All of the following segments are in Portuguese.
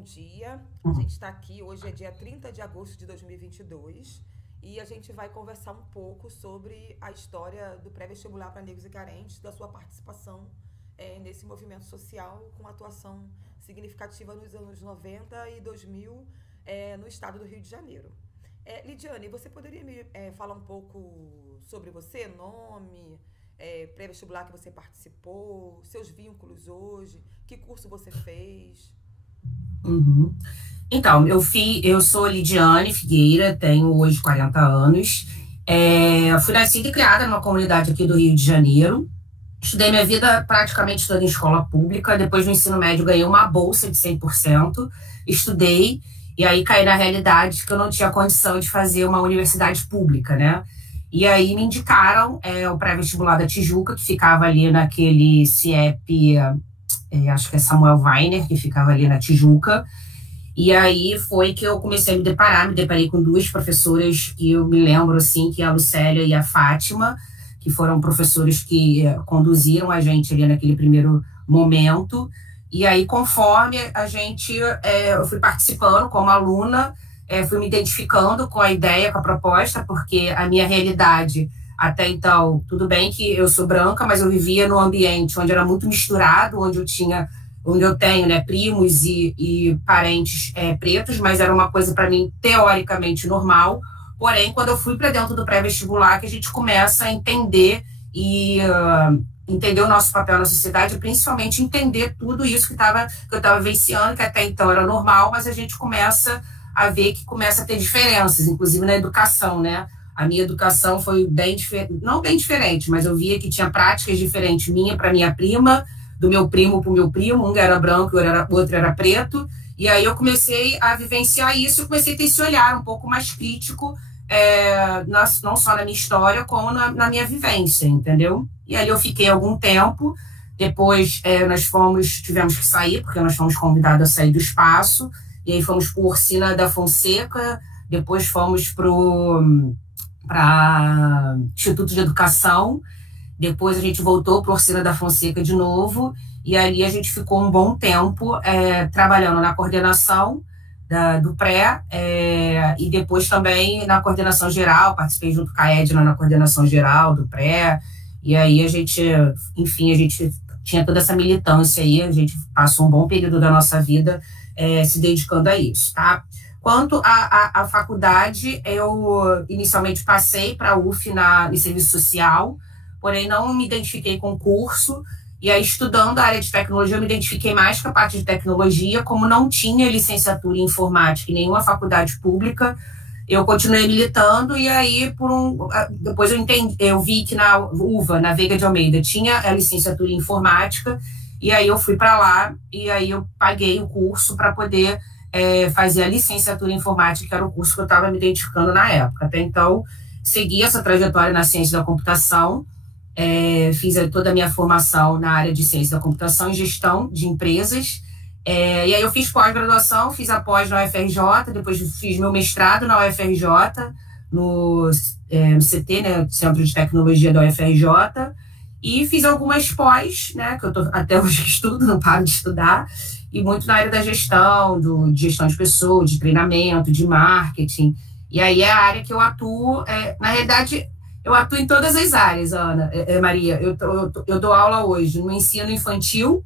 bom dia. A gente está aqui, hoje é dia 30 de agosto de 2022 e a gente vai conversar um pouco sobre a história do pré-vestibular para negros e carentes, da sua participação nesse movimento social com atuação significativa nos anos 90 e 2000 no estado do Rio de Janeiro. Lidiane, você poderia me falar um pouco sobre você, nome, pré-vestibular que você participou, seus vínculos hoje, que curso você fez? Uhum. Então, eu sou Lidiane Figueira, tenho hoje 40 anos. Fui nascida e criada numa comunidade aqui do Rio de Janeiro. Estudei minha vida praticamente toda em escola pública. Depois do ensino médio, ganhei uma bolsa de 100%. Estudei e aí caí na realidade que eu não tinha condição de fazer uma universidade pública, né? E aí me indicaram o pré-vestibular da Tijuca, que ficava ali naquele CIEP, acho que é Samuel Weiner, que ficava ali na Tijuca. E aí foi que eu comecei a me deparei com duas professoras que eu me lembro, assim, que é a Lucélia e a Fátima, que foram professores que conduziram a gente ali naquele primeiro momento. E aí, conforme eu fui participando como aluna, fui me identificando com a ideia, com a proposta, porque a minha realidade, até então, tudo bem que eu sou branca, mas eu vivia num ambiente onde era muito misturado, onde eu tenho, né, primos e parentes pretos, mas era uma coisa para mim teoricamente normal. Porém, quando eu fui para dentro do pré-vestibular, que a gente começa a entender entender o nosso papel na sociedade, principalmente entender tudo isso que eu estava vivenciando, que até então era normal, mas a gente começa a ver que começa a ter diferenças, inclusive na educação, né? A minha educação foi não bem diferente, mas eu via que tinha práticas diferentes, minha para minha prima, do meu primo para o meu primo, um era branco, o outro era preto, e aí eu comecei a vivenciar isso, eu comecei a ter esse olhar um pouco mais crítico, não só na minha história, como na minha vivência, entendeu? E aí eu fiquei algum tempo, depois tivemos que sair, porque nós fomos convidados a sair do espaço, e aí fomos para Orsina da Fonseca, depois fomos para Instituto de Educação, depois a gente voltou para Orsina da Fonseca de novo, e ali a gente ficou um bom tempo trabalhando na coordenação do pré, e depois também na coordenação geral, participei junto com a Edna na coordenação geral do pré, e aí a gente tinha toda essa militância aí, a gente passou um bom período da nossa vida se dedicando a isso, tá? Quanto à faculdade, eu inicialmente passei para a UF em serviço social, porém não me identifiquei com o curso, e aí estudando a área de tecnologia eu me identifiquei mais com a parte de tecnologia, como não tinha licenciatura em informática em nenhuma faculdade pública, eu continuei militando, e aí depois eu vi que na UVA, na Veiga de Almeida, tinha a licenciatura em informática, e aí eu fui para lá, e aí eu paguei o curso para poder fazer a licenciatura em informática, que era o curso que eu estava me identificando na época. Até então, segui essa trajetória na ciência da computação, fiz toda a minha formação na área de ciência da computação e gestão de empresas, e aí eu fiz pós-graduação, fiz a pós na UFRJ, depois fiz meu mestrado na UFRJ, no CT, né, Centro de Tecnologia da UFRJ, e fiz algumas pós, né, que eu até hoje estudo, não paro de estudar, e muito na área da gestão, de gestão de pessoas, de treinamento, de marketing, e aí é a área que eu atuo, na realidade, eu atuo em todas as áreas, Ana, Maria, eu dou aula hoje no ensino infantil,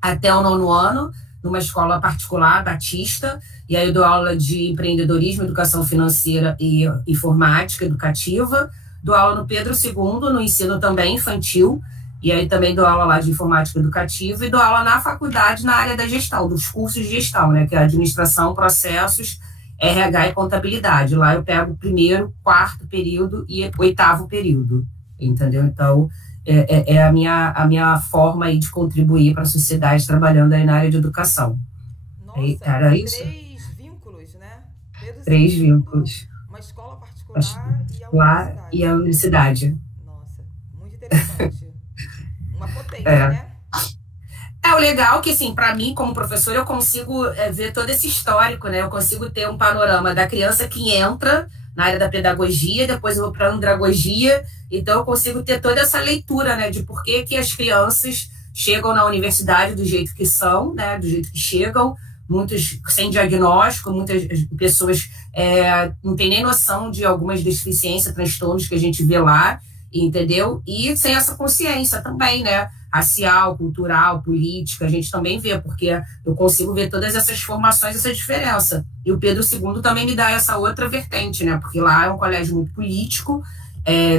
até o 9º ano, numa escola particular, batista, e aí eu dou aula de empreendedorismo, educação financeira e informática educativa, dou aula no Pedro II, no ensino também infantil, e aí também dou aula lá de informática educativa, e dou aula na faculdade na área da gestão, dos cursos de gestão, né, que é administração, processos, RH e contabilidade. Lá eu pego o 1º, 4º período e 8º período, entendeu? Então, é a minha forma aí de contribuir para a sociedade trabalhando aí na área de educação. Nossa, Era isso? 3 vínculos, né? Pedro 3 vínculos. II, uma escola particular e a Lá e universidade. a universidade. Nossa, muito interessante. Uma potência, É. né? O legal que, assim, para mim, como professor, eu consigo ver todo esse histórico, né? Eu consigo ter um panorama da criança que entra na área da pedagogia, depois eu vou para a andragogia, então eu consigo ter toda essa leitura, né, de por que as crianças chegam na universidade do jeito que são, né, do jeito que chegam, muitos sem diagnóstico, muitas pessoas não têm nem noção de algumas deficiências, transtornos que a gente vê lá, entendeu? E sem essa consciência também, né? Racial, cultural, política, a gente também vê, porque eu consigo ver todas essas formações, essa diferença. E o Pedro II também me dá essa outra vertente, né? Porque lá é um colégio muito político,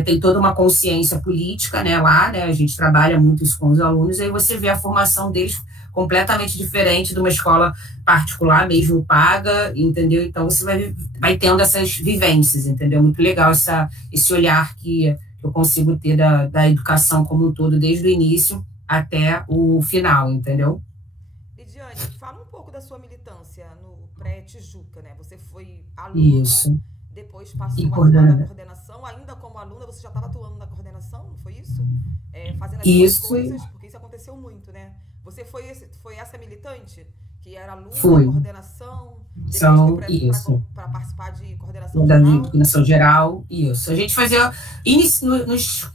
tem toda uma consciência política, né? Lá, né? A gente trabalha muito isso com os alunos, e aí você vê a formação deles completamente diferente de uma escola particular, mesmo paga, entendeu? Então você vai tendo essas vivências, entendeu? Muito legal esse olhar que eu consigo ter da educação como um todo, desde o início até o final, entendeu? Lidiane, fala um pouco da sua militância no pré-Tijuca, né? Você foi aluna, Isso. depois E passou a atuar na coordenadora. coordenação, ainda como aluna, você já estava atuando na coordenação, não foi isso? Fazendo as duas Isso coisas, porque isso aconteceu muito, né? Você foi essa militante que era aluna, foi. coordenação, depois foi São isso. para participar de coordenação Da geral? inclinação geral, isso. A gente fazia,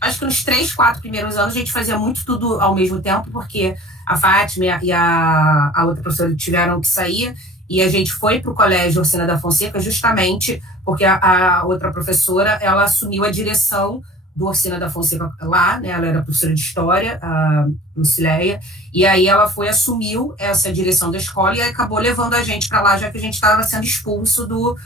acho que nos 3, 4 primeiros anos, a gente fazia muito tudo ao mesmo tempo, porque a Fátima e a outra professora tiveram que sair, e a gente foi para o Colégio Orsina da Fonseca justamente porque a outra professora, ela assumiu a direção do Orsina da Fonseca lá, né? Ela era professora de História, a Lucileia, e aí ela assumiu essa direção da escola e acabou levando a gente para lá, já que a gente estava sendo expulso do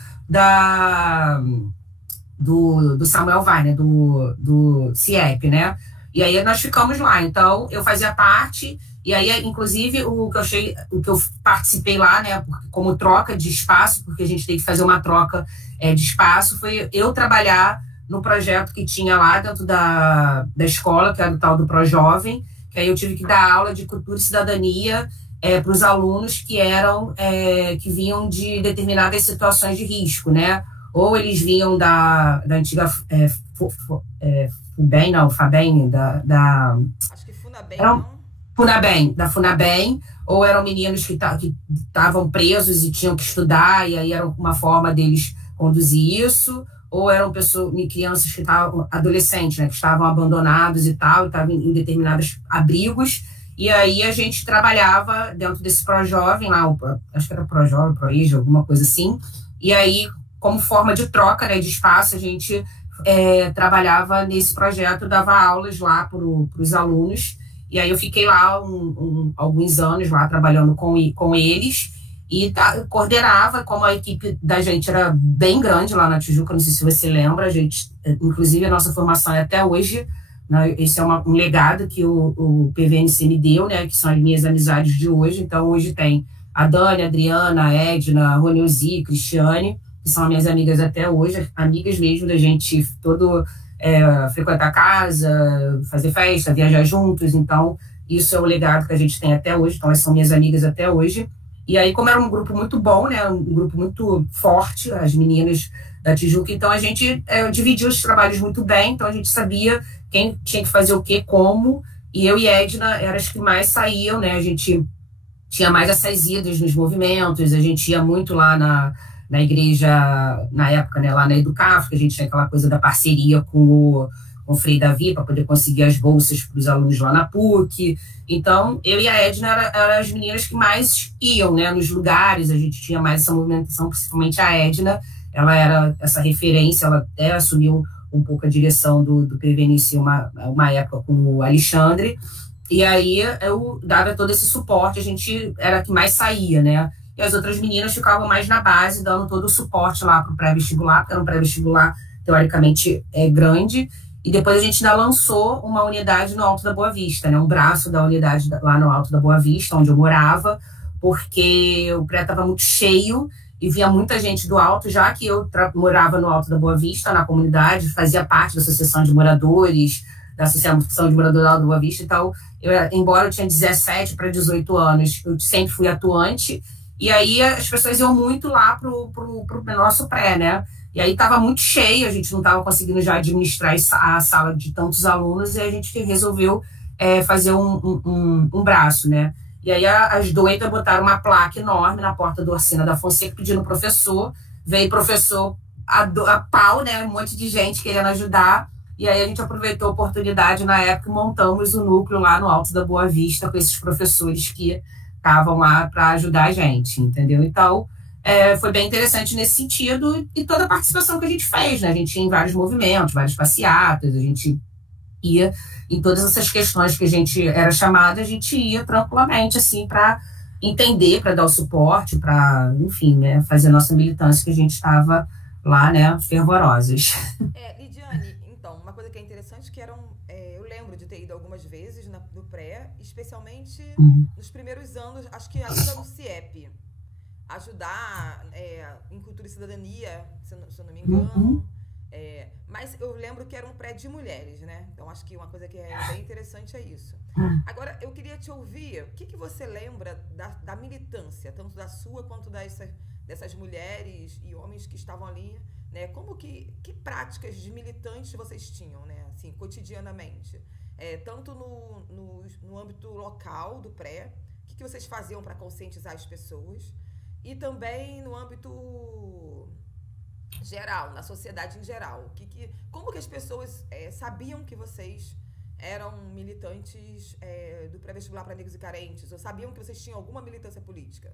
Samuel Vai, né? Do CIEP, né? E aí nós ficamos lá. Então, eu fazia parte, e aí, inclusive, o que eu participei lá, né? Como troca de espaço, porque a gente tem que fazer uma troca de espaço, foi eu trabalhar no projeto que tinha lá dentro da escola, que era o tal do ProJovem, que aí eu tive que dar aula de cultura e cidadania para os alunos que vinham de determinadas situações de risco, né? Ou eles vinham da antiga FUBEM, não, FABEM, Acho que Funabem, eram não? da FUNABEM, ou eram meninos que estavam presos e tinham que estudar, e aí era uma forma deles conduzir isso, ou eram crianças que estavam, adolescentes, né, que estavam abandonados e tal, estavam em determinados abrigos, e aí a gente trabalhava dentro desse ProJovem lá, acho que era ProJovem, ProEja, alguma coisa assim, e aí, como forma de troca, né, de espaço, a gente trabalhava nesse projeto, dava aulas lá para os alunos, e aí eu fiquei lá alguns anos lá trabalhando com eles, e coordenava, como a equipe da gente era bem grande lá na Tijuca, não sei se você lembra, a gente, inclusive a nossa formação é até hoje, né, esse é um legado que o PVNC me deu, né, que são as minhas amizades de hoje. Então hoje tem a Dani, a Adriana, a Edna, a Roneuzi, Cristiane, que são minhas amigas até hoje, amigas mesmo da gente frequentar a casa, fazer festa, viajar juntos. Então isso é o legado que a gente tem até hoje, então elas são minhas amigas até hoje. E aí, como era um grupo muito bom, né, um grupo muito forte, as meninas da Tijuca, então a gente dividia os trabalhos muito bem, então a gente sabia quem tinha que fazer o quê, como, e eu e Edna eram as que mais saíam, né, a gente tinha mais essas idas nos movimentos, a gente ia muito lá na igreja, na época, né, lá na Educaf, que a gente tinha aquela coisa da parceria com o Frei Davi, para poder conseguir as bolsas para os alunos lá na PUC. Então, eu e a Edna eram as meninas que mais iam, né, nos lugares, a gente tinha mais essa movimentação, principalmente a Edna, ela era essa referência, ela até assumiu um pouco a direção do PVNC uma época com o Alexandre, e aí eu dava todo esse suporte, a gente era a que mais saía, né, e as outras meninas ficavam mais na base, dando todo o suporte lá para o pré-vestibular, porque era um pré-vestibular teoricamente grande. E depois a gente ainda lançou uma unidade no Alto da Boa Vista, né? Um braço da unidade lá no Alto da Boa Vista, onde eu morava, porque o pré estava muito cheio e vinha muita gente do Alto, já que eu morava no Alto da Boa Vista, na comunidade, fazia parte da Associação de Moradores, da Associação de Moradores do Alto da Boa Vista. Então, embora eu tinha 17 para 18 anos, eu sempre fui atuante, e aí as pessoas iam muito lá pro nosso pré, né? E aí estava muito cheio, a gente não estava conseguindo já administrar a sala de tantos alunos, e a gente resolveu fazer um braço, né? E aí as doidas botaram uma placa enorme na porta do Orsina da Fonseca pedindo professor, veio professor a pau, né? Um monte de gente querendo ajudar, e aí a gente aproveitou a oportunidade na época e montamos o núcleo lá no Alto da Boa Vista com esses professores que estavam lá para ajudar a gente, entendeu? Então, foi bem interessante nesse sentido, e toda a participação que a gente fez, né? A gente ia em vários movimentos, várias passeatas, a gente ia em todas essas questões que a gente era chamada, a gente ia tranquilamente, assim, para entender, para dar o suporte, para, enfim, né, fazer a nossa militância, que a gente estava lá, né, fervorosas. Lidiane, então, uma coisa que é interessante que eu lembro de ter ido algumas vezes no pré, especialmente nos primeiros anos, acho que ainda no CIEP, ajudar em cultura e cidadania, se eu não me engano. Mas eu lembro que era um pré de mulheres, né? Então acho que uma coisa que é bem interessante é isso. Agora, eu queria te ouvir, o que você lembra da militância, tanto da sua quanto dessas mulheres e homens que estavam ali, né? Que práticas de militantes vocês tinham, né? Assim, cotidianamente. Tanto no âmbito local do pré, o que vocês faziam para conscientizar as pessoas, e também no âmbito geral, na sociedade em geral. Como que as pessoas sabiam que vocês eram militantes do pré-vestibular para negros e carentes? Ou sabiam que vocês tinham alguma militância política?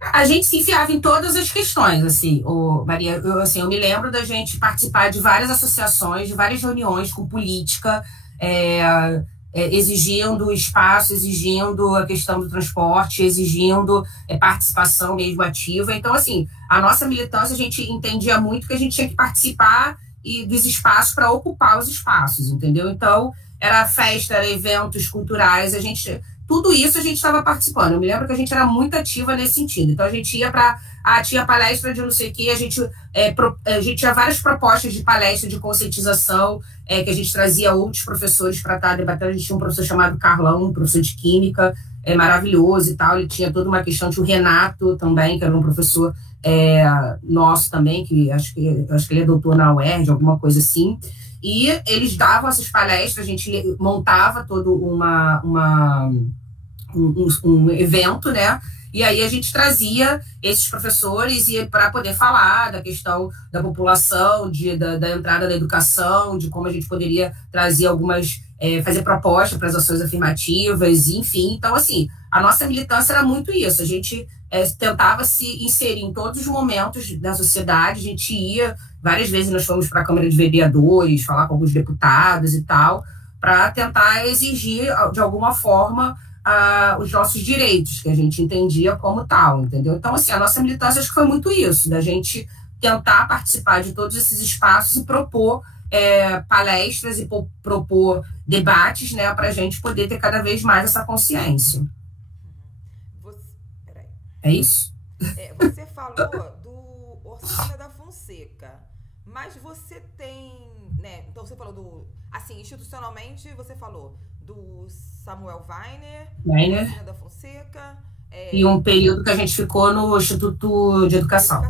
A gente se enfiava em todas as questões, assim, Maria. Eu me lembro da gente participar de várias associações, de várias reuniões com política, exigindo espaço, exigindo a questão do transporte, exigindo participação mesmo ativa. Então, assim, a nossa militância, a gente entendia muito que a gente tinha que participar dos espaços para ocupar os espaços, entendeu? Então, era festa, era eventos culturais, tudo isso a gente estava participando. Eu me lembro que a gente era muito ativa nesse sentido. Então, a gente ia para... tinha palestra de não sei o quê, a gente tinha várias propostas de palestra, de conscientização, que a gente trazia outros professores para estar debatendo. A gente tinha um professor chamado Carlão, um professor de química, maravilhoso e tal. Ele tinha toda uma questão. Tinha o Renato também, que era um professor nosso também, que acho que ele é doutor na UERJ, alguma coisa assim. E eles davam essas palestras, a gente montava todo um evento, né? E aí a gente trazia esses professores para poder falar da questão da população, da entrada da educação, de como a gente poderia trazer fazer propostas para as ações afirmativas, enfim. Então, assim, a nossa militância era muito isso. A gente tentava se inserir em todos os momentos da sociedade, a gente ia, várias vezes nós fomos para a Câmara de Vereadores, falar com alguns deputados e tal, para tentar exigir, de alguma forma, os nossos direitos, que a gente entendia como tal, entendeu? Então, assim, a nossa militância acho que foi muito isso, da gente tentar participar de todos esses espaços e propor palestras e propor debates, né, para a gente poder ter cada vez mais essa consciência. É isso? Você falou do Orcila da Fonseca, mas você tem, né? Então você falou assim, institucionalmente você falou do Samuel Weiner, Orcila da Fonseca. E um período que a gente ficou no Instituto de Educação.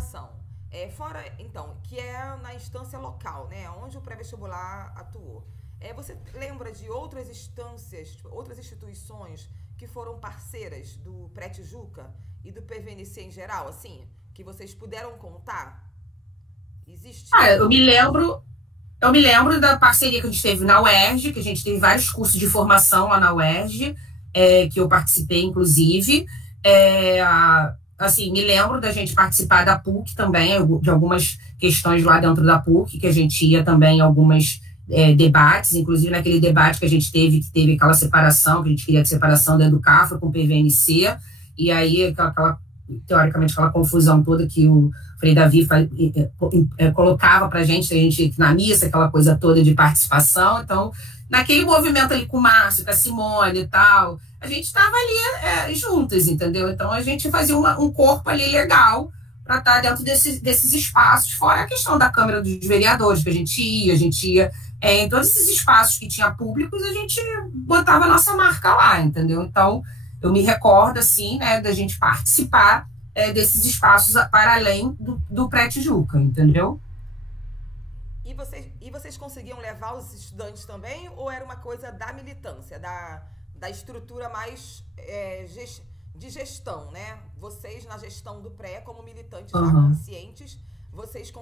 Fora, então, que é na instância local, né? Onde o pré-vestibular atuou. Você lembra de outras instâncias, outras instituições que foram parceiras do Pré-Tijuca e do PVNC em geral, assim, que vocês puderam contar? Existe? Eu me lembro da parceria que a gente teve na UERJ, que a gente teve vários cursos de formação lá na UERJ, que eu participei, inclusive. Assim, me lembro da gente participar da PUC também, de algumas questões lá dentro da PUC, que a gente ia também em algumas debates, inclusive naquele debate que a gente teve, que teve aquela separação, que a gente queria a separação da Educafra com o PVNC, e aí teoricamente aquela confusão toda que o Frei Davi colocava pra gente na missa, aquela coisa toda de participação. Então, naquele movimento ali com o Márcio, com a Simone e tal, a gente estava ali juntas, entendeu? Então, a gente fazia um corpo ali legal para estar dentro desses espaços, fora a questão da Câmara dos Vereadores, que a gente ia em todos esses espaços que tinha públicos, a gente botava a nossa marca lá, entendeu? Então, eu me recordo, assim, né, da gente participar desses espaços para além do Pré-Tijuca, entendeu? E vocês conseguiam levar os estudantes também, ou era uma coisa da militância, da estrutura mais de gestão, né? Vocês, na gestão do pré, como militantes já conscientes, vocês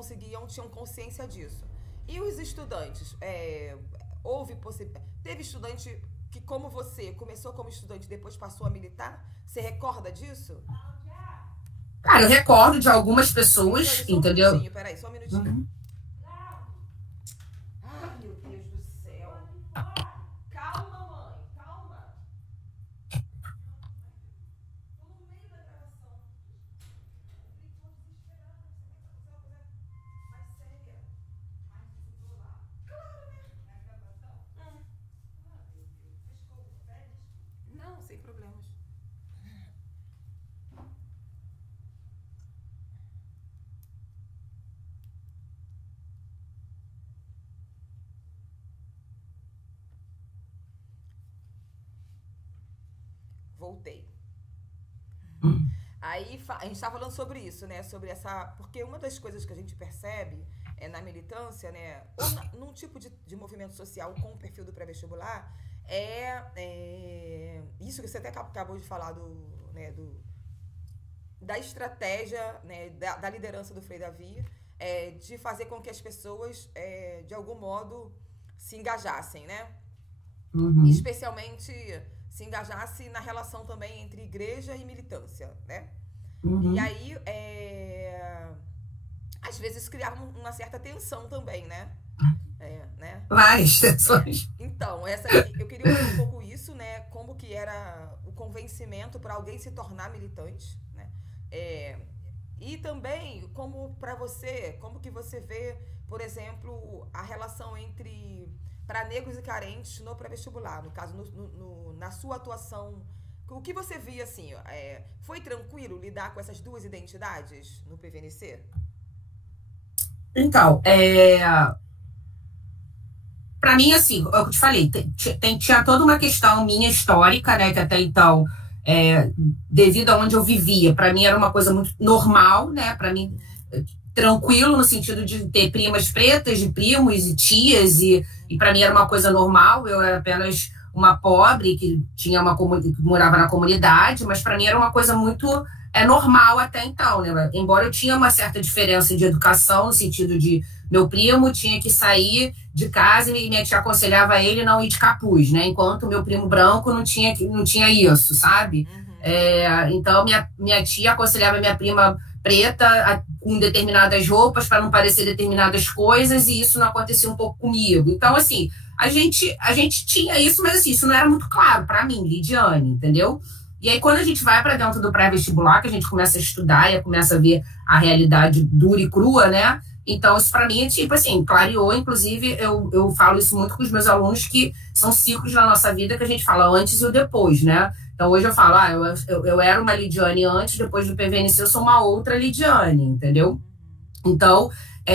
tinham consciência disso. E os estudantes? Teve estudante que como você começou como estudante e depois passou a militar, você recorda disso? Cara, eu recordo de algumas pessoas, Só um entendeu? minutinho, peraí, só um minutinho. Ai, meu Deus do céu. Calma, mãe, calma. Tô no meio da gravação. Tô desesperada. Você vai fazer uma coisa mais séria. Mas você tô lá? Claro, né? Na gravação? Ah, meu Deus. Desculpa, pede desculpa. Não, sem problemas. Voltei. Aí a gente estava falando sobre isso, né? Sobre essa. Porque uma das coisas que a gente percebe na militância, né? Ou num tipo de movimento social com o perfil do pré-vestibular, isso que você até acabou de falar da estratégia, né? Da liderança do Frei Davi, de fazer com que as pessoas, de algum modo, se engajassem, né? Especialmente se engajasse na relação também entre igreja e militância, né? E aí, às vezes, criava uma certa tensão também, né? Né? Várias tensões. Então, eu queria ouvir um pouco isso, né? Como que era o convencimento para alguém se tornar militante, né? E também, como para você, como que você vê, por exemplo, a relação entre para negros e carentes no pré-vestibular, no caso, na sua atuação, o que você via, assim, foi tranquilo lidar com essas duas identidades no PVNC? Então, para mim, assim, é o que eu te falei, tinha toda uma questão minha histórica, né, que até então, devido a onde eu vivia, para mim era uma coisa muito normal, né, para mim tranquilo no sentido de ter primas pretas, de primos e tias, e para mim era uma coisa normal. Eu era apenas uma pobre que tinha que morava na comunidade, mas para mim era uma coisa muito normal até então, né? Embora eu tinha uma certa diferença de educação, no sentido de meu primo tinha que sair de casa e minha tia aconselhava ele não ir de capuz, né? Enquanto meu primo branco não tinha isso, sabe? Então minha tia aconselhava minha prima preta com determinadas roupas para não parecer determinadas coisas, e isso não acontecia um pouco comigo. Então, assim, a gente tinha isso, mas assim, isso não era muito claro para mim, Lidiane, entendeu? E aí, quando a gente vai para dentro do pré-vestibular, que a gente começa a estudar e começa a ver a realidade dura e crua, né? Então, isso para mim é tipo assim, clareou. Inclusive, eu falo isso muito com os meus alunos, que são ciclos na nossa vida que a gente fala antes e o depois, né? Então, hoje eu falo, eu era uma Lidiane antes, depois do PVNC eu sou uma outra Lidiane, entendeu? Então,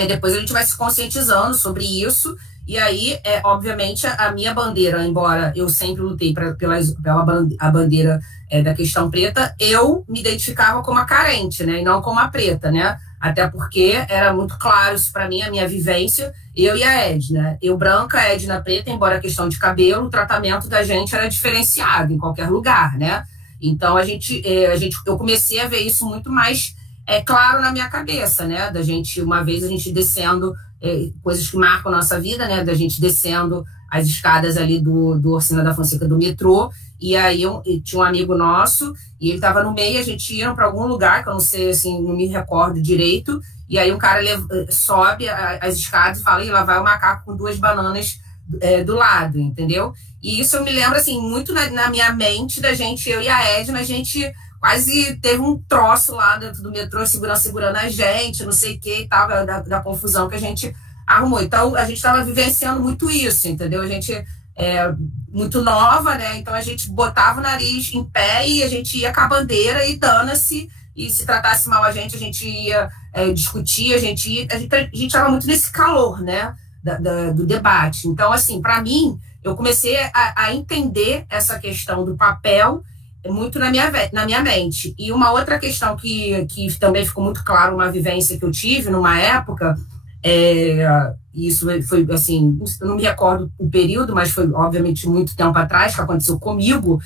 depois a gente vai se conscientizando sobre isso, e aí, obviamente, a minha bandeira, embora eu sempre lutei pela bandeira da questão preta, eu me identificava como a carente, né, e não como a preta, né? Até porque era muito claro isso para mim, a minha vivência, eu e a Edna. Eu branca, a Edna preta, embora a questão de cabelo, o tratamento da gente era diferenciado em qualquer lugar, né? Então, eu comecei a ver isso muito mais claro na minha cabeça, né? Uma vez a gente descendo, coisas que marcam a nossa vida, né? Da gente descendo as escadas ali do Orsina da Fonseca do metrô, e aí tinha um amigo nosso, e ele estava no meio, a gente ia para algum lugar, que eu não sei, assim, não me recordo direito, e aí um cara sobe as escadas e fala, e lá vai o macaco com 2 bananas do lado, entendeu? E isso eu me lembro, assim, muito na minha mente da gente, eu e a Edna, a gente quase teve um troço lá dentro do metrô, segurando a gente, não sei o que e tal, da confusão que a gente arrumou. Então, a gente estava vivenciando muito isso, entendeu? A gente muito nova, né? Então, a gente botava o nariz em pé e a gente ia com a bandeira e dana-se, e se tratasse mal a gente ia discutir, a gente estava muito nesse calor, né? Do debate. Então, assim, para mim, eu comecei a entender essa questão do papel muito na minha mente. E uma outra questão que também ficou muito claro, uma vivência que eu tive numa época, Isso foi, assim, eu não me recordo o período, mas foi, obviamente, muito tempo atrás que aconteceu comigo.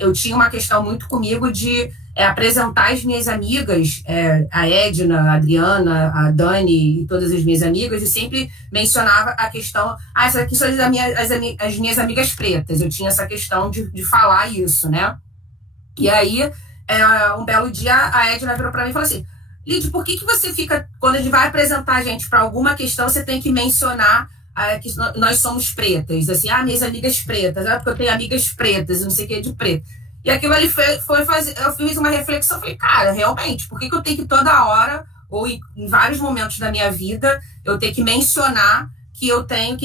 Eu tinha uma questão muito comigo de apresentar as minhas amigas, a Edna, a Adriana, a Dani e todas as minhas amigas, e sempre mencionava a questão, essas aqui são as minhas amigas pretas. Eu tinha essa questão de falar isso, né? E aí, um belo dia, a Edna virou para mim e falou assim: Lid, por que você fica, quando a gente vai apresentar a gente para alguma questão, você tem que mencionar que nós somos pretas, assim, minhas amigas pretas, porque eu tenho amigas pretas, não sei o que de preto. E aquilo ali foi fazer, eu fiz uma reflexão, falei, cara, realmente, por que eu tenho que toda hora, ou em vários momentos da minha vida, eu tenho que mencionar que eu tenho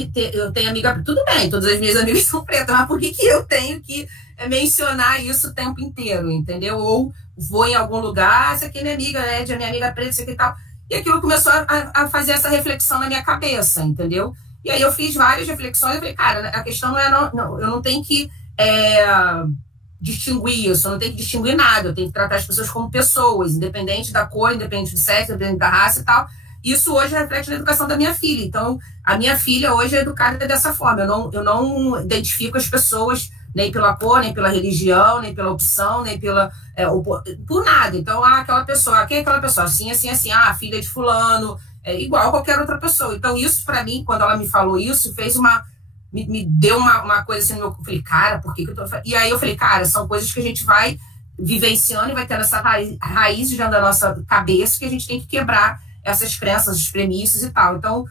amiga, tudo bem, todas as minhas amigas são pretas, mas por que eu tenho que mencionar isso o tempo inteiro, entendeu? Ou vou em algum lugar, essa aqui é minha amiga, é minha amiga preta, isso aqui e tal. E aquilo começou a fazer essa reflexão na minha cabeça, entendeu? E aí eu fiz várias reflexões, eu falei, cara, a questão não eu não tenho que distinguir isso, eu não tenho que distinguir nada, eu tenho que tratar as pessoas como pessoas, independente da cor, independente do sexo, independente da raça e tal. Isso hoje reflete na educação da minha filha. Então, a minha filha hoje é educada dessa forma. Eu não identifico as pessoas nem pela cor, nem pela religião, nem pela opção, nem por nada. Então, aquela pessoa, quem é aquela pessoa? Assim, assim, assim, filha de fulano, igual a qualquer outra pessoa. Então, isso para mim, quando ela me falou isso, me deu uma coisa assim no meu... Eu falei, cara, por que eu tô... E aí eu falei, cara, são coisas que a gente vai vivenciando e vai tendo essa raiz dentro da nossa cabeça que a gente tem que quebrar essas crenças, as premissas e tal. Então,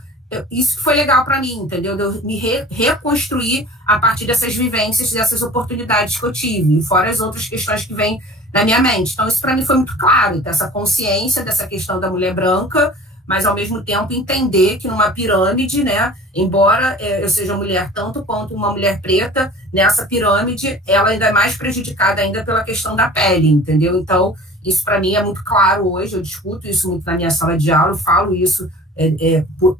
isso foi legal para mim, entendeu? Eu me reconstruir a partir dessas vivências, dessas oportunidades que eu tive, fora as outras questões que vêm na minha mente. Então, isso para mim foi muito claro, essa consciência dessa questão da mulher branca, mas, ao mesmo tempo, entender que numa pirâmide, né, embora eu seja mulher tanto quanto uma mulher preta, nessa pirâmide, ela ainda é mais prejudicada ainda pela questão da pele, entendeu? Então, isso para mim é muito claro hoje, eu discuto isso muito na minha sala de aula, eu falo isso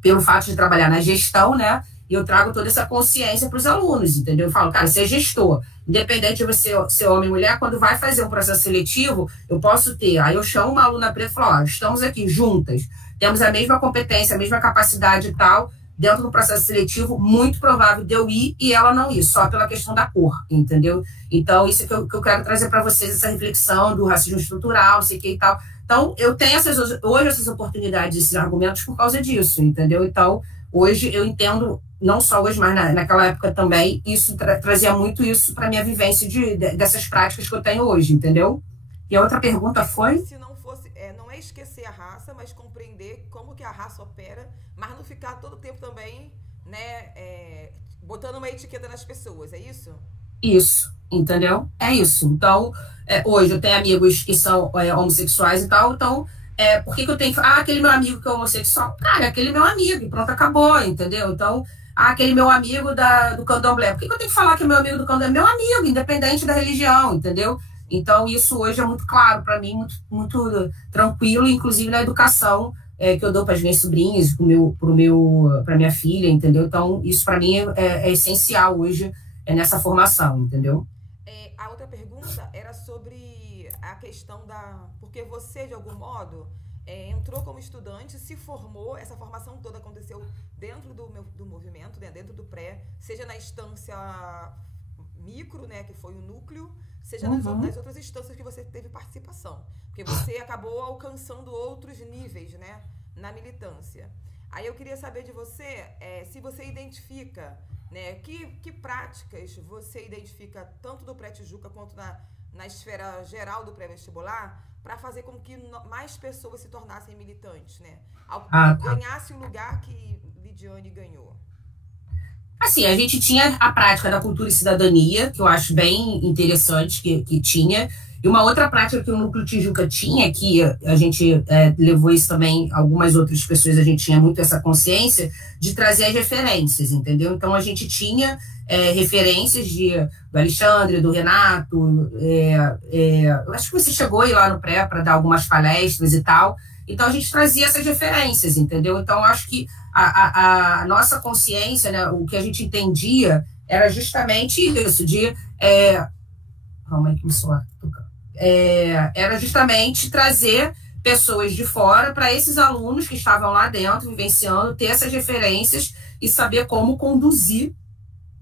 pelo fato de trabalhar na gestão, né, e eu trago toda essa consciência para os alunos, entendeu? Eu falo, cara, você é gestor, independente de você ser homem ou mulher, quando vai fazer um processo seletivo, eu posso ter, aí eu chamo uma aluna preta e falo, estamos aqui juntas, temos a mesma competência, a mesma capacidade e tal, dentro do processo seletivo, muito provável de eu ir e ela não ir, só pela questão da cor, entendeu? Então, isso é que eu quero trazer para vocês, essa reflexão do racismo estrutural, não sei o que e tal. Então, eu tenho hoje essas oportunidades, esses argumentos por causa disso, entendeu? Então, hoje eu entendo, não só hoje, mas naquela época também, isso trazia muito isso para minha vivência dessas práticas que eu tenho hoje, entendeu? E a outra pergunta foi... Se não fosse, não é esquecer a raça, mas compreender como que a raça opera, mas não ficar todo o tempo também, né, botando uma etiqueta nas pessoas, é isso? Isso, entendeu? É isso. Então, hoje eu tenho amigos que são homossexuais e tal, então, por que eu tenho que... aquele meu amigo que é homossexual, cara, aquele meu amigo, e pronto, acabou, entendeu? Então, aquele meu amigo do candomblé, por que eu tenho que falar que é meu amigo do candomblé? É meu amigo, independente da religião, entendeu? Então, isso hoje é muito claro para mim, muito, muito tranquilo, inclusive na educação que eu dou para as minhas sobrinhas, para minha filha, entendeu? Então, isso para mim é essencial hoje nessa formação, entendeu? A outra pergunta era sobre a questão porque você, de algum modo, entrou como estudante, se formou, essa formação toda aconteceu dentro do movimento, né, dentro do pré, seja na instância micro, né, que foi o núcleo, seja nas outras instâncias que você teve participação. Porque você acabou alcançando outros níveis, né, na militância. Aí eu queria saber de você, se você identifica, né, que práticas você identifica tanto do pré-Tijuca quanto na esfera geral do pré-vestibular para fazer com que mais pessoas se tornassem militantes, né? Ganhasse o lugar que Lidiane ganhou. Assim, a gente tinha a prática da cultura e cidadania, que eu acho bem interessante que tinha, e uma outra prática que o Núcleo Tijuca tinha, que a gente levou isso também, algumas outras pessoas, a gente tinha muito essa consciência de trazer as referências, entendeu? Então, a gente tinha referências do Alexandre, do Renato, eu acho que você chegou aí lá no pré para dar algumas palestras e tal, então a gente trazia essas referências, entendeu? Então, eu acho que a nossa consciência, né, o que a gente entendia era justamente isso, calma aí que me soa, era justamente trazer pessoas de fora, para esses alunos que estavam lá dentro, vivenciando, ter essas referências e saber como conduzir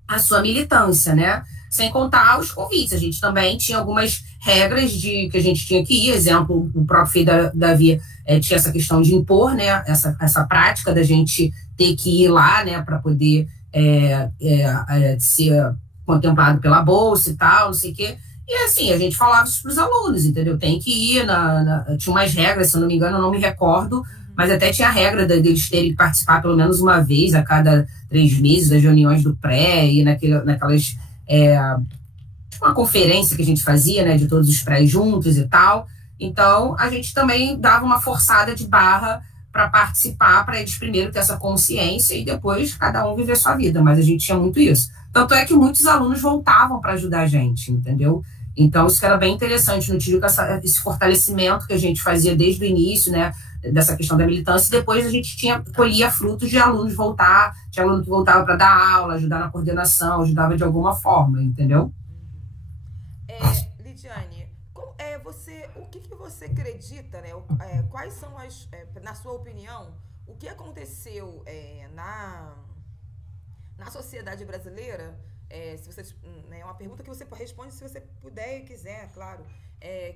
a sua militância, né? Sem contar os convites. A gente também tinha algumas regras que a gente tinha que ir. Exemplo, o próprio Frei Davi tinha essa questão de impor, né? Essa prática da gente ter que ir lá, né? Para poder ser contemplado pela bolsa e tal, não sei o quê. E assim, a gente falava isso para os alunos, entendeu? Tem que ir tinha umas regras, se eu não me engano, eu não me recordo, mas até tinha a regra deles terem que participar pelo menos uma vez a cada 3 meses das reuniões do pré e naquelas... uma conferência que a gente fazia, né, de todos os pré juntos e tal. Então, a gente também dava uma forçada de barra para participar, para eles primeiro ter essa consciência e depois cada um viver sua vida, mas a gente tinha muito isso. Tanto é que muitos alunos voltavam para ajudar a gente, entendeu? Então, isso que era bem interessante no Tijuca, esse fortalecimento que a gente fazia desde o início, né, dessa questão da militância, e depois a gente colhia frutos de alunos voltar, tinha aluno que voltava para dar aula, ajudar na coordenação, ajudava de alguma forma, entendeu? Lidiane, o que você acredita, né? Quais são na sua opinião, o que aconteceu na sociedade brasileira? Se você, né, é uma pergunta que você responde se você puder e quiser, claro.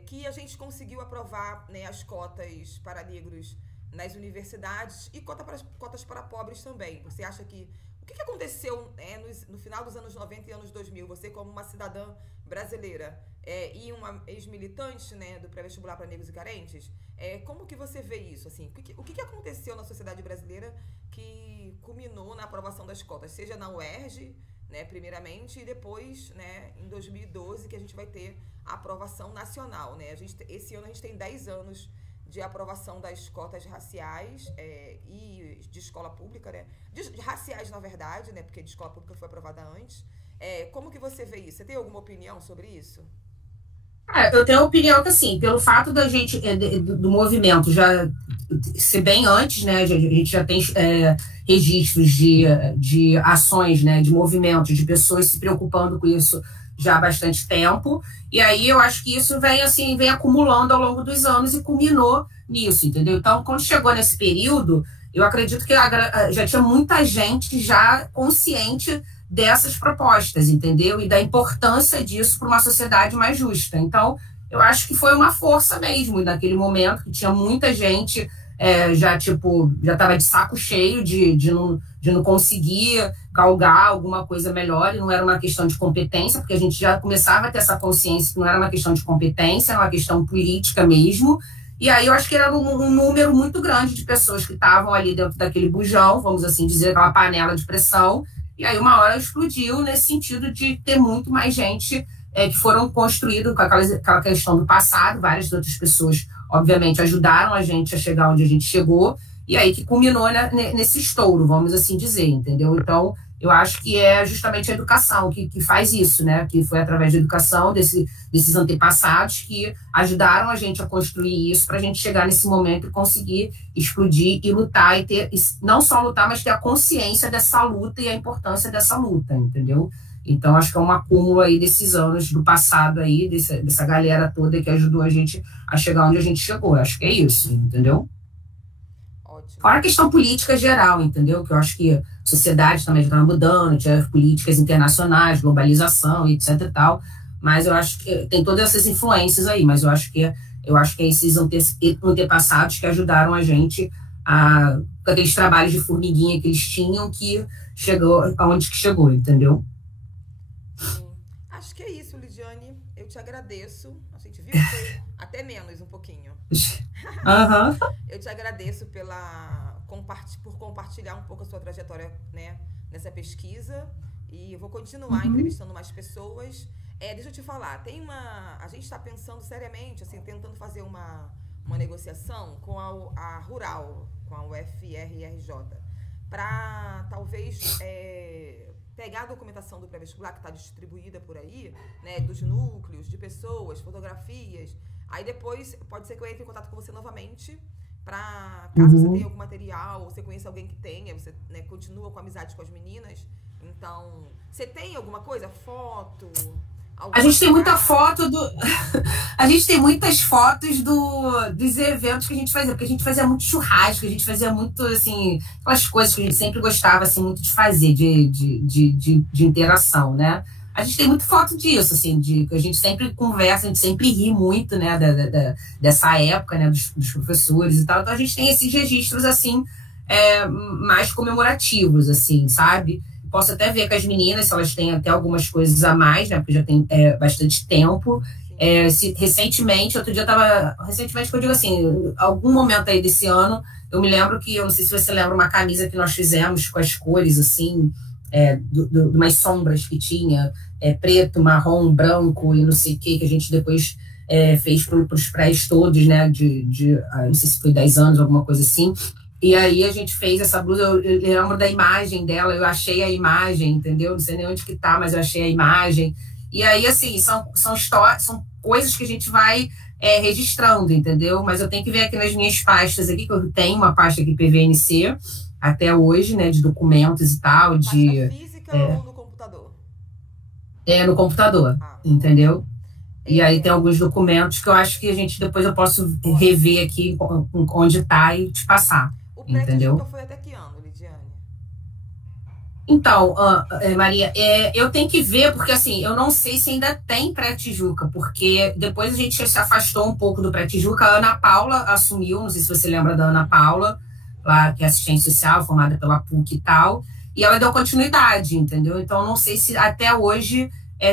Que a gente conseguiu aprovar, né, as cotas para negros nas universidades e cotas para pobres também. Você acha que... O que aconteceu no final dos anos 90 e anos 2000? Você, como uma cidadã brasileira e uma ex-militante, né, do pré-vestibular para negros e carentes, como que você vê isso? Assim, o que aconteceu na sociedade brasileira que culminou na aprovação das cotas? Seja na UERJ, né, primeiramente, e depois, né, em 2012, que a gente vai ter a aprovação nacional, né? Esse ano a gente tem 10 anos de aprovação das cotas raciais e de escola pública, né? De raciais, na verdade, né? Porque de escola pública foi aprovada antes. Como que você vê isso? Você tem alguma opinião sobre isso? Eu tenho a opinião que, assim, pelo fato da gente, do movimento já ser bem antes, né, a gente já tem registros de ações, né, de movimentos, de pessoas se preocupando com isso já há bastante tempo, e aí eu acho que isso vem acumulando ao longo dos anos e culminou nisso, entendeu? Então, quando chegou nesse período, eu acredito que já tinha muita gente já consciente dessas propostas, entendeu? E da importância disso para uma sociedade mais justa. Então, eu acho que foi uma força mesmo naquele momento, que tinha muita gente já estava de saco cheio de não conseguir galgar alguma coisa melhor, e não era uma questão de competência, porque a gente já começava a ter essa consciência que não era uma questão de competência, era uma questão política mesmo. E aí eu acho que era um número muito grande de pessoas que estavam ali dentro daquele bujão, vamos assim dizer, aquela panela de pressão, e aí uma hora explodiu nesse sentido de ter muito mais gente que foram construídos com aquela questão do passado. Várias outras pessoas, obviamente, ajudaram a gente a chegar onde a gente chegou, e aí que culminou nesse estouro, vamos assim dizer, entendeu? Então, eu acho que é justamente a educação que faz isso, né? Que foi através da educação desses antepassados que ajudaram a gente a construir isso para a gente chegar nesse momento e conseguir explodir e lutar, e ter, não só lutar, mas ter a consciência dessa luta e a importância dessa luta, entendeu? Então, acho que é um acúmulo aí desses anos do passado aí, dessa galera toda que ajudou a gente a chegar onde a gente chegou. Acho que é isso, entendeu? Ótimo. Fora a questão política geral, entendeu? Que eu acho que a sociedade também já estava mudando, tinha políticas internacionais, globalização, etc e tal. Mas eu acho que tem todas essas influências aí, mas eu acho que é esses antepassados que ajudaram a gente com aqueles trabalhos de formiguinha que eles tinham, que chegou aonde que chegou, entendeu? Sim. Acho que é isso, Lidiane. Eu te agradeço. A gente viu que foi até menos um pouquinho. Uhum. Eu te agradeço por compartilhar um pouco a sua trajetória, né, nessa pesquisa. E eu vou continuar entrevistando mais pessoas. Deixa eu te falar, a gente está pensando seriamente, assim, tentando fazer uma negociação com a Rural, com a UFRRJ, para talvez pegar a documentação do pré-vestibular que está distribuída por aí, né, dos núcleos, de pessoas, fotografias. Aí depois pode ser que eu entre em contato com você novamente, para caso você tenha algum material, ou você conheça alguém que tenha, você, né, continua com amizade com as meninas. Então, você tem alguma coisa? Foto, A alguma gente tem muita cidade? foto do. A gente tem muitas fotos dos eventos que a gente fazia, porque a gente fazia muito churrasco, a gente fazia muito, assim, aquelas coisas que a gente sempre gostava, assim, muito de fazer, de interação, né? A gente tem muita foto disso, assim, a gente sempre conversa, a gente sempre ri muito, né, dessa época, né, dos professores e tal. Então a gente tem esses registros, assim, mais comemorativos, assim, sabe? Posso até ver com as meninas se elas têm até algumas coisas a mais, né? Porque já tem bastante tempo. Sim. Recentemente, outro dia estava. Recentemente, que eu digo assim, algum momento aí desse ano, eu me lembro que, eu não sei se você lembra, uma camisa que nós fizemos com as cores, assim, de umas sombras que tinha, preto, marrom, branco e não sei o que a gente depois fez para os prés todos, né? Não sei se foi 10 anos, alguma coisa assim. E aí a gente fez essa blusa, eu lembro da imagem dela, eu achei a imagem, entendeu? Não sei nem onde que tá, mas eu achei a imagem. E aí, assim, são histórias, são coisas que a gente vai registrando, entendeu? Mas eu tenho que ver aqui nas minhas pastas aqui, que eu tenho uma pasta aqui PVNC, até hoje, né, de documentos e tal, Pasta física ou no computador? no computador, Ah, no computador. entendeu? E aí tem É, alguns documentos que eu acho que a gente depois eu posso pode. rever aqui onde tá e te passar, O pré-Tijuca entendeu? foi até que ano, Lidiane? Então, Maria, eu tenho que ver, porque assim, eu não sei se ainda tem pré-Tijuca, porque depois a gente se afastou um pouco do pré-Tijuca, a Ana Paula assumiu, não sei se você lembra da Ana Uhum. Paula, lá, que é assistente social, formada pela PUC e tal, e ela deu continuidade, entendeu? Então, não sei se até hoje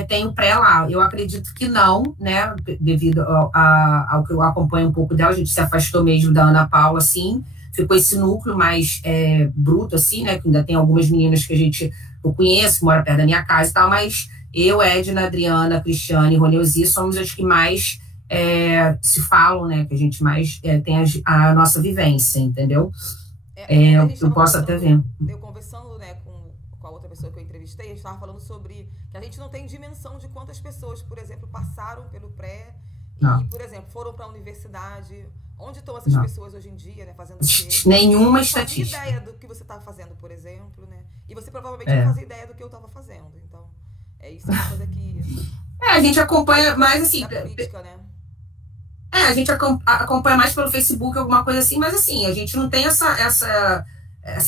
tem o pré lá. Eu acredito que não, né, devido ao que eu acompanho um pouco dela, a gente se afastou mesmo da Ana Paula, assim, ficou esse núcleo mais bruto, assim, né? Que ainda tem algumas meninas que eu conheço, que moram perto da minha casa e tal, mas eu, Edna, Adriana, Cristiane e Roneuzi somos as que mais se falam, né? Que a gente mais tem a nossa vivência, entendeu? Ontem a gente Eu estava posso até ver. conversando, eu conversando, né, com a outra pessoa que eu entrevistei, a gente estava falando sobre que a gente não tem dimensão de quantas pessoas, por exemplo, passaram pelo pré e, Não, por exemplo, foram para a universidade. Onde estão essas não. pessoas hoje em dia, né, fazendo o quê? Eu Nenhuma não fazia estatística. ideia do que você estava fazendo, por exemplo, né? E você provavelmente não É. fazia ideia do que eu estava fazendo. Então, isso é uma coisa que A gente faz acompanha mais parte assim. da política, né? A gente acompanha mais pelo Facebook, alguma coisa assim, mas assim, a gente não tem essa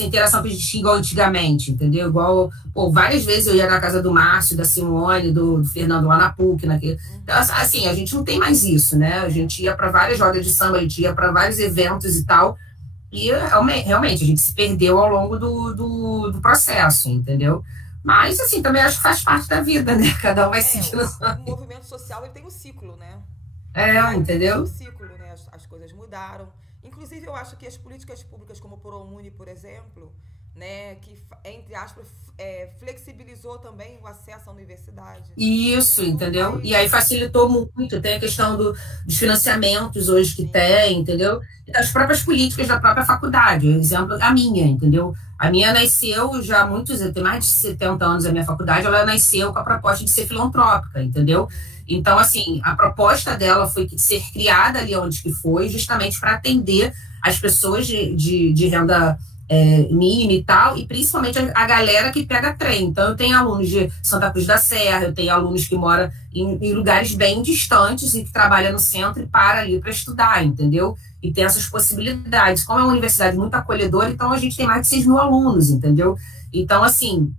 interação que a gente tinha igual antigamente, entendeu? Igual, pô, várias vezes eu ia na casa do Márcio, da Simone, do Fernando lá na PUC, naquele. Então, Uhum. assim, a gente não tem mais isso, né? A É. gente ia para várias rodas de samba, a gente ia para vários eventos e tal, e realmente a gente se perdeu ao longo do processo, entendeu? Mas, assim, também acho que faz parte da vida, né? Cada um vai seguindo. O movimento social ele tem um ciclo, né? E atingiu o Entendeu? ciclo, né? As coisas mudaram. Inclusive, eu acho que as políticas públicas, como o ProUni, por exemplo, né, que, entre aspas, flexibilizou também o acesso à universidade. Isso, Isso entendeu? E vai. aí facilitou muito. Tem a questão dos financiamentos hoje que Sim, tem, entendeu? E das próprias políticas da própria faculdade. Exemplo, a minha, entendeu? A minha nasceu já há muitos, tem mais de 70 anos a minha faculdade, ela nasceu com a proposta de ser filantrópica, entendeu? uhum, Então, assim, a proposta dela foi ser criada ali onde que foi, justamente para atender as pessoas de renda mínima e tal, e principalmente a galera que pega trem. Então, eu tenho alunos de Santa Cruz da Serra, eu tenho alunos que moram em lugares bem distantes e que trabalham no centro e para ali para estudar, entendeu? E tem essas possibilidades. Como é uma universidade muito acolhedora, então a gente tem mais de 6 mil alunos, entendeu? Então, assim,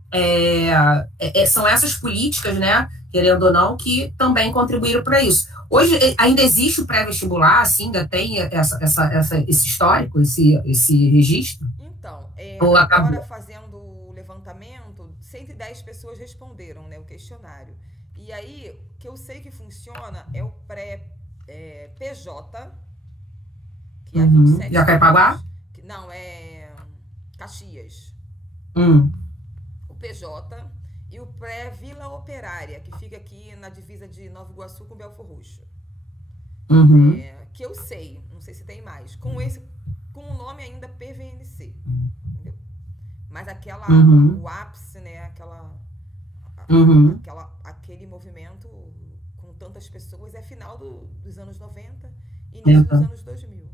são essas políticas, né, querendo ou não, que também contribuíram para isso. Hoje ainda existe o pré-vestibular, assim, ainda tem esse histórico, esse registro? então, Ou agora acabou? fazendo o levantamento, 110 pessoas responderam, né, o questionário. E aí, o que eu sei que funciona é o pré-PJ, que é há Uhum. 27 Jacarepaguá? anos. Que, não, é Caxias. Hum. O PJ. E o pré-Vila Operária, que fica aqui na divisa de Nova Iguaçu com Belfor Roxo. Uhum. Que eu sei, não sei se tem mais. Com o nome ainda PVNC. Entendeu? Mas Uhum. o ápice, né, Uhum. aquele movimento com tantas pessoas é final dos anos 90, início dos Epa. anos 2000.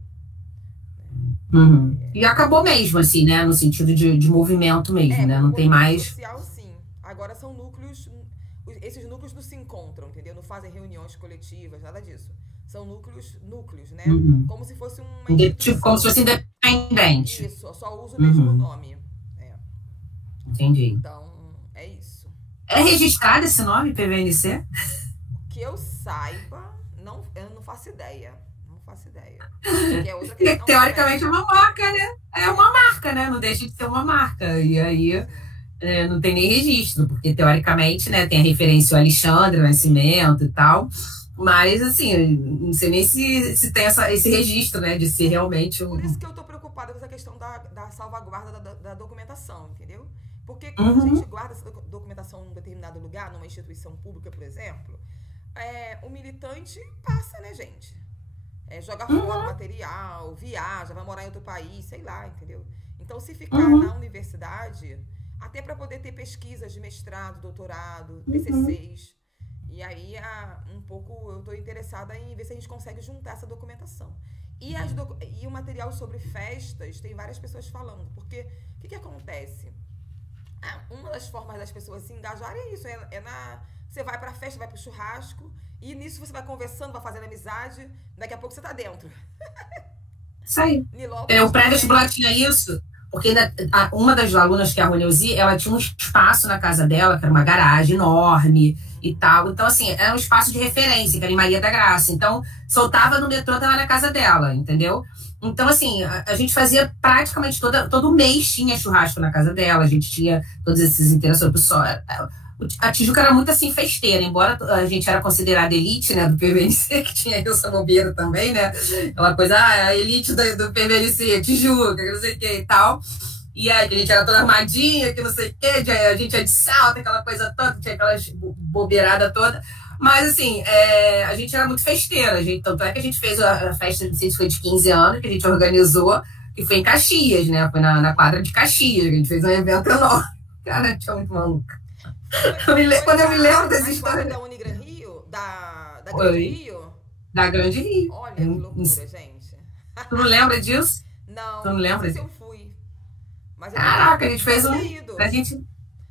Uhum. E acabou mesmo, assim, né? No sentido de movimento mesmo, né? Não Como tem movimento mais. social, sim. Agora são núcleos. esses núcleos não se encontram, entendeu? Não fazem reuniões coletivas, nada disso. São núcleos, né? Uhum. Como se fosse uma Tipo, como se fosse instituição. independente. Isso, eu só uso o mesmo Uhum. nome. É. Entendi. Então, é isso. É registrado esse nome, PVNC? Que eu saiba, não, eu não faço ideia. Não faço ideia. Que é outra Porque, questão também. teoricamente é uma marca, né? É uma marca, né? Não deixa de ser uma marca. E aí Sim. não tem nem registro, porque teoricamente, né, tem a referência ao Alexandre Nascimento e tal. Mas, assim, não sei nem se tem esse registro, né, de ser realmente Por isso um. que eu tô preocupada com essa questão da salvaguarda da documentação, entendeu? Porque quando a gente Uhum, guarda essa documentação em um determinado lugar, numa instituição pública, por exemplo, o militante passa, né, gente? Joga fora o uhum, material, viaja, vai morar em outro país, sei lá, entendeu? Então, se ficar na uhum, universidade, até para poder ter pesquisas de mestrado, doutorado, uhum. TCCs, e aí um pouco eu estou interessada em ver se a gente consegue juntar essa documentação. E o material sobre festas, tem várias pessoas falando, porque o que acontece? Uma das formas das pessoas se engajarem é isso, você vai pra festa, vai pro churrasco, e nisso você vai conversando, vai fazendo amizade, daqui a pouco você tá dentro. Isso aí. E logo O mais pra pré-vestibular frente. tinha isso, porque uma das alunas, que é a Roneuzi, ela tinha um espaço na casa dela, que era uma garagem enorme e Uhum. tal. Então, assim, era um espaço de referência, que era em Maria da Graça. Então, soltava no metrô, tava na casa dela, entendeu? Então, assim, a gente fazia praticamente todo mês tinha churrasco na casa dela, a gente tinha todas essas interações, pessoal. A Tijuca era muito assim festeira, embora a gente era considerada elite, né, do PVNC, que tinha Ilsa Bobeira também, né, aquela coisa, a elite do PVNC, Tijuca, que não sei o que e tal, e a gente era toda armadinha, que não sei o que, a gente é de salto, aquela coisa toda, tinha aquelas bobeirada toda, mas assim, a gente era muito festeira, tanto é que a gente fez a festa, não sei se foi de 15 anos, que a gente organizou, que foi em Caxias, né, foi na quadra de Caxias, que a gente fez um evento enorme, cara, tinha muito maluco. Foi Quando eu me lembro dessa nas quadras história, da Unigran Rio? Da Grande foi Rio? da Grande Rio. Olha que loucura, gente. Tu não lembra disso? Tu não Não sei lembra se eu disso? fui. Mas eu lembro Caraca, a que gente eu fez teria um. ido. A gente,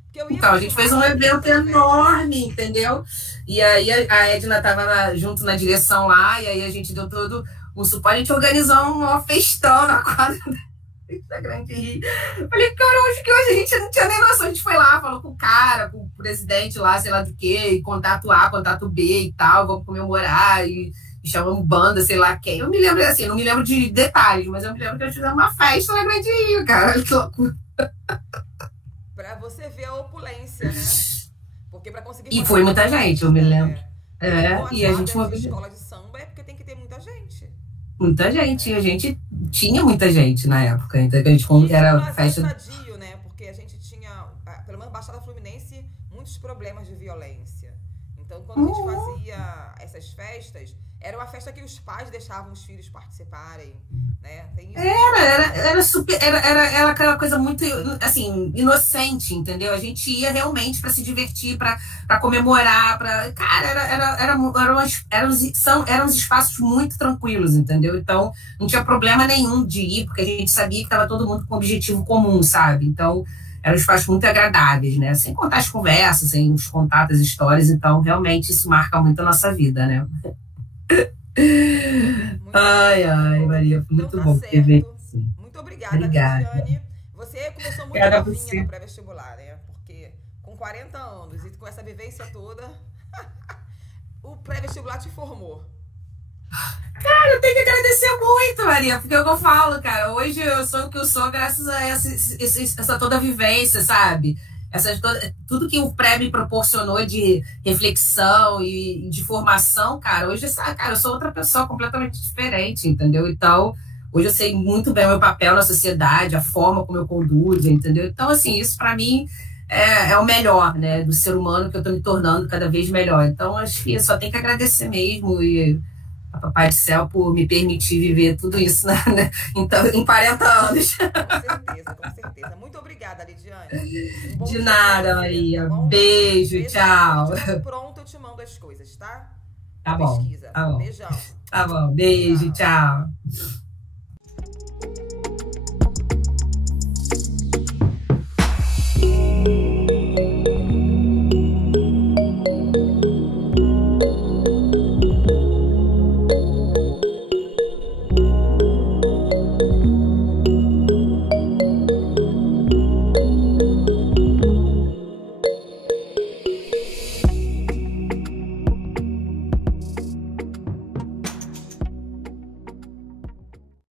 Porque eu ia então, pro a gente fez um churrasco evento dessas festas. enorme, entendeu? E aí a Edna estava junto na direção lá, e aí a gente deu todo um suporte, a gente organizou um festão na quadra da Grande Rio. Falei, cara, acho que hoje a gente não tinha nem noção. A gente foi lá, falou com o cara, com o presidente lá, sei lá do que, contato A, contato B e tal, vamos comemorar e chamamos banda, sei lá quem. Eu me lembro assim, não me lembro de detalhes, mas eu me lembro que a gente fizemos uma festa na Grande Rio, cara. Que loucura. Pra você ver a opulência, né? Porque pra conseguir E fazer foi uma muita gente, eu me festa, lembro. igual as E a gente quadras de mobilizou escola de samba, é porque tem que ter muita gente, muita gente. E né? a gente tinha muita gente na época. Então a gente E isso era mais festa. sadio, né? Porque a gente tinha, pelo menos Baixada Fluminense, muitos problemas de violência. Então, quando a gente fazia essas festas, era uma festa que os pais deixavam os filhos participarem, né? Tem isso também. Era super, era aquela coisa muito, assim, inocente, entendeu? A gente ia realmente para se divertir, para comemorar, cara, eram uns espaços muito tranquilos, entendeu? Então, não tinha problema nenhum de ir, porque a gente sabia que estava todo mundo com um objetivo comum, sabe? Então, Uhum. eram espaços muito agradáveis, né? Sem contar as conversas, sem os contatos, as histórias, então, realmente, isso marca muito a nossa vida, né? Muito Ai, bom, muito ai, bom. Maria, foi Então muito tá bom ter visto. certo. Muito obrigada, Obrigada. Lidiane. Você começou muito Obrigada a novinha no você. pré-vestibular, né? Porque com 40 anos e com essa vivência toda, o pré-vestibular te formou. Eu tenho que agradecer muito, Maria, porque é o que eu falo, cara. Hoje eu sou o que eu sou graças a essa toda vivência, sabe? Tudo que o pré me proporcionou de reflexão e de formação, cara, hoje, cara, eu sou outra pessoa completamente diferente, entendeu? Então, hoje eu sei muito bem o meu papel na sociedade, a forma como eu conduzo, entendeu? Então, assim, isso para mim é o melhor, né, do ser humano que eu tô me tornando cada vez melhor. Então, acho que eu só tenho que agradecer mesmo e a Papai do Céu por me permitir viver tudo isso, né? Então, em 40 anos. Com certeza, com certeza. Muito obrigada, Lidiane. Um bom De dia pra nada, você, tá Maria. bom? Beijo, Beijão. Quando tchau. tiver pronto, eu te mando as coisas, tá? Da Tá bom, pesquisa. tá bom. Beijão. Tá bom, beijo, Tchau. tchau.